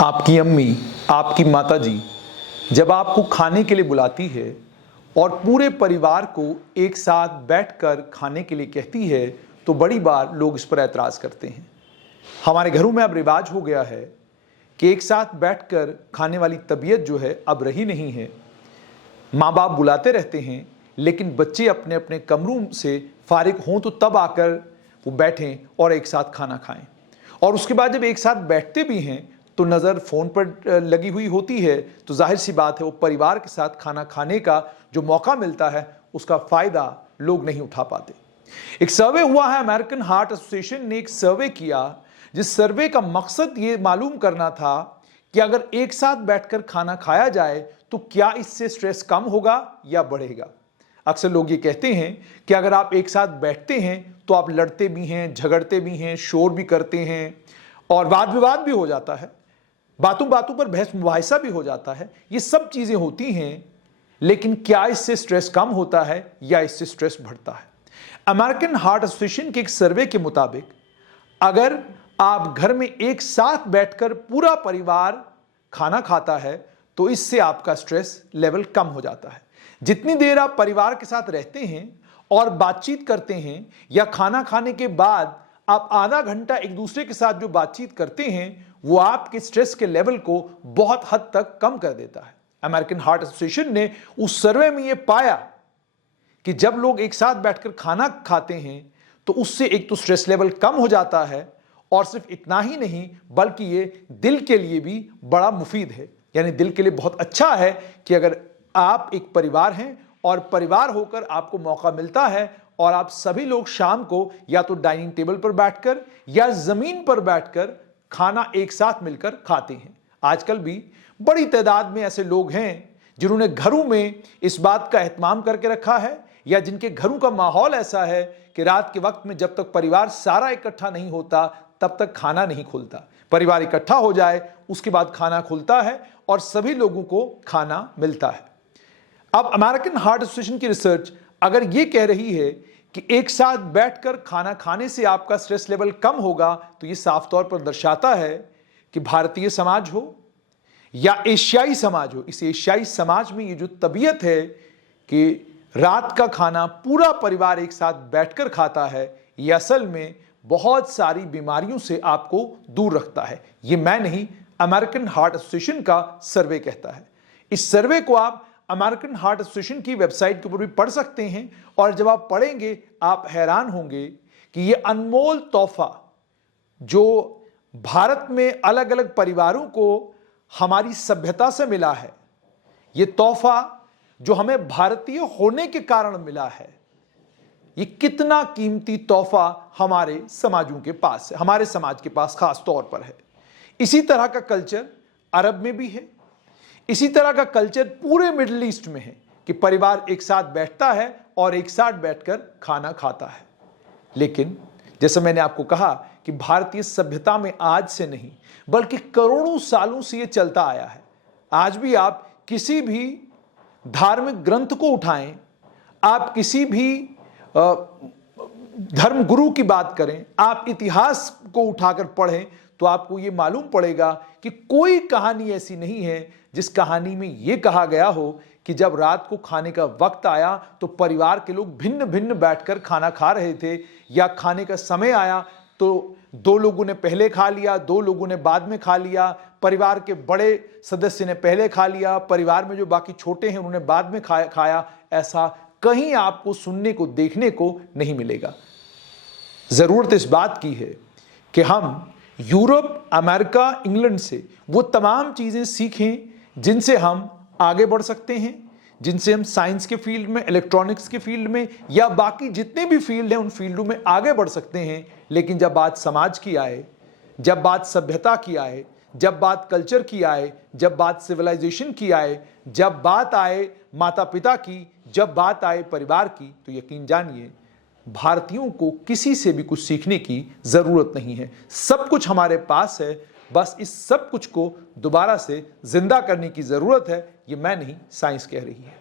आपकी अम्मी, आपकी माताजी जब आपको खाने के लिए बुलाती है और पूरे परिवार को एक साथ बैठकर खाने के लिए कहती है तो बड़ी बार लोग इस पर ऐतराज़ करते हैं। हमारे घरों में अब रिवाज हो गया है कि एक साथ बैठकर खाने वाली तबीयत जो है अब रही नहीं है। माँ बाप बुलाते रहते हैं लेकिन बच्चे अपने अपने कमरों से फारिग हों तो तब आकर वो बैठें और एक साथ खाना खाएं। और उसके बाद जब एक साथ बैठते भी हैं तो नज़र फ़ोन पर लगी हुई होती है, तो जाहिर सी बात है वो परिवार के साथ खाना खाने का जो मौका मिलता है उसका फ़ायदा लोग नहीं उठा पाते। एक सर्वे हुआ है, अमेरिकन हार्ट एसोसिएशन ने एक सर्वे किया जिस सर्वे का मकसद ये मालूम करना था कि अगर एक साथ बैठकर खाना खाया जाए तो क्या इससे स्ट्रेस कम होगा या बढ़ेगा। अक्सर लोग ये कहते हैं कि अगर आप एक साथ बैठते हैं तो आप लड़ते भी हैं, झगड़ते भी हैं, शोर भी करते हैं और वाद विवाद भी हो जाता है, बातों बातों पर बहस मुबाहिसा भी हो जाता है। ये सब चीज़ें होती हैं, लेकिन क्या इससे स्ट्रेस कम होता है या इससे स्ट्रेस बढ़ता है। अमेरिकन हार्ट एसोसिएशन के एक सर्वे के मुताबिक अगर आप घर में एक साथ बैठकर पूरा परिवार खाना खाता है तो इससे आपका स्ट्रेस लेवल कम हो जाता है। जितनी देर आप परिवार के साथ रहते हैं और बातचीत करते हैं या खाना खाने के बाद आप आधा घंटा एक दूसरे के साथ जो बातचीत करते हैं वो आपके स्ट्रेस के लेवल को बहुत हद तक कम कर देता है। अमेरिकन हार्ट एसोसिएशन ने उस सर्वे में ये पाया कि जब लोग एक साथ बैठकर खाना खाते हैं तो उससे एक तो स्ट्रेस लेवल कम हो जाता है और सिर्फ इतना ही नहीं बल्कि ये दिल के लिए भी बड़ा मुफीद है। यानी दिल के लिए बहुत अच्छा है कि अगर आप एक परिवार हैं और परिवार होकर आपको मौका मिलता है और आप सभी लोग शाम को या तो डाइनिंग टेबल पर बैठकर या जमीन पर बैठकर खाना एक साथ मिलकर खाते हैं। आजकल भी बड़ी तादाद में ऐसे लोग हैं जिन्होंने घरों में इस बात का एहतमाम करके रखा है या जिनके घरों का माहौल ऐसा है कि रात के वक्त में जब तक परिवार सारा इकट्ठा नहीं होता तब तक खाना नहीं खुलता। परिवार इकट्ठा हो जाए उसके बाद खाना खुलता है और सभी लोगों को खाना मिलता है। अब अमेरिकन हार्ट एसोसिएशन की रिसर्च अगर ये कह रही है कि एक साथ बैठकर खाना खाने से आपका स्ट्रेस लेवल कम होगा तो ये साफ तौर पर दर्शाता है कि भारतीय समाज हो या एशियाई समाज हो, इस एशियाई समाज में ये जो तबीयत है कि रात का खाना पूरा परिवार एक साथ बैठकर खाता है, ये असल में बहुत सारी बीमारियों से आपको दूर रखता है। ये मैं नहीं, अमेरिकन हार्ट एसोसिएशन का सर्वे कहता है। इस सर्वे को आप अमेरिकन हार्ट एसोसिएशन की वेबसाइट के ऊपर भी पढ़ सकते हैं और जब आप पढ़ेंगे आप हैरान होंगे कि ये अनमोल तोहफा जो भारत में अलग अलग परिवारों को हमारी सभ्यता से मिला है, ये तोहफा जो हमें भारतीय होने के कारण मिला है, ये कितना कीमती तोहफा हमारे समाजों के पास है, हमारे समाज के पास खास तौर पर है। इसी तरह का कल्चर अरब में भी है, इसी तरह का कल्चर पूरे मिडिल ईस्ट में है कि परिवार एक साथ बैठता है और एक साथ बैठकर खाना खाता है। लेकिन जैसे मैंने आपको कहा कि भारतीय सभ्यता में आज से नहीं बल्कि करोड़ों सालों से ये चलता आया है। आज भी आप किसी भी धार्मिक ग्रंथ को उठाएं, आप किसी भी धर्म गुरु की बात करें, आप इतिहास को उठाकर पढ़ें तो आपको ये मालूम पड़ेगा कि कोई कहानी ऐसी नहीं है जिस कहानी में ये कहा गया हो कि जब रात को खाने का वक्त आया तो परिवार के लोग भिन्न भिन्न बैठकर खाना खा रहे थे, या खाने का समय आया तो दो लोगों ने पहले खा लिया, दो लोगों ने बाद में खा लिया, परिवार के बड़े सदस्य ने पहले खा लिया, परिवार में जो बाकी छोटे हैं उन्होंने बाद में खाया। ऐसा कहीं आपको सुनने को देखने को नहीं मिलेगा। ज़रूरत इस बात की है कि हम यूरोप, अमेरिका, इंग्लैंड से वो तमाम चीज़ें सीखें जिनसे हम आगे बढ़ सकते हैं, जिनसे हम साइंस के फील्ड में, इलेक्ट्रॉनिक्स के फील्ड में या बाकी जितने भी फील्ड हैं उन फील्डों में आगे बढ़ सकते हैं। लेकिन जब बात समाज की आए, जब बात सभ्यता की आए, जब बात कल्चर की आए, जब बात सिविलाइजेशन की आए, जब बात आए माता पिता की, जब बात आए परिवार की, तो यकीन जानिए भारतीयों को किसी से भी कुछ सीखने की ज़रूरत नहीं है। सब कुछ हमारे पास है, बस इस सब कुछ को दोबारा से जिंदा करने की ज़रूरत है। ये मैं नहीं, साइंस कह रही है।